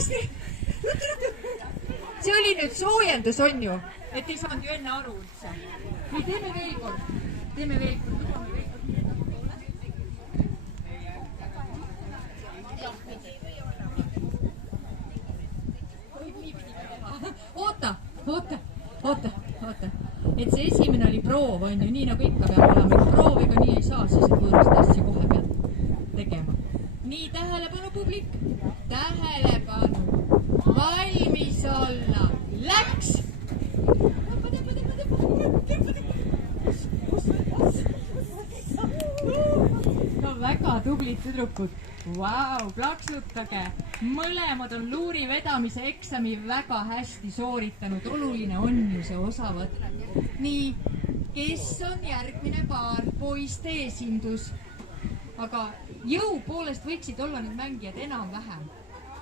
hästi. See oli nüüd soojendus, on ju, et ei saanud ju enne aru üldse. Või teeme veel kord. Lubame veel kord. Oota. Et see esimene oli proov, on ju, nii nagu ikka peab olema. Kui prooviga nii ei saa, siis võõrast asja kohe pead tegema. Nii, tähelepanu publik. Tähelepanu. Valmis olla. Läks! No väga tublid tüdrukud. Vau, plaksutage. Mõlemad on luuri vedamise eksami väga hästi sooritanud. Oluline on ju see osavõtt. Nii, kes on järgmine paar? Poiste esindus. Aga jõu poolest võiksid olla need mängijad enam-vähem.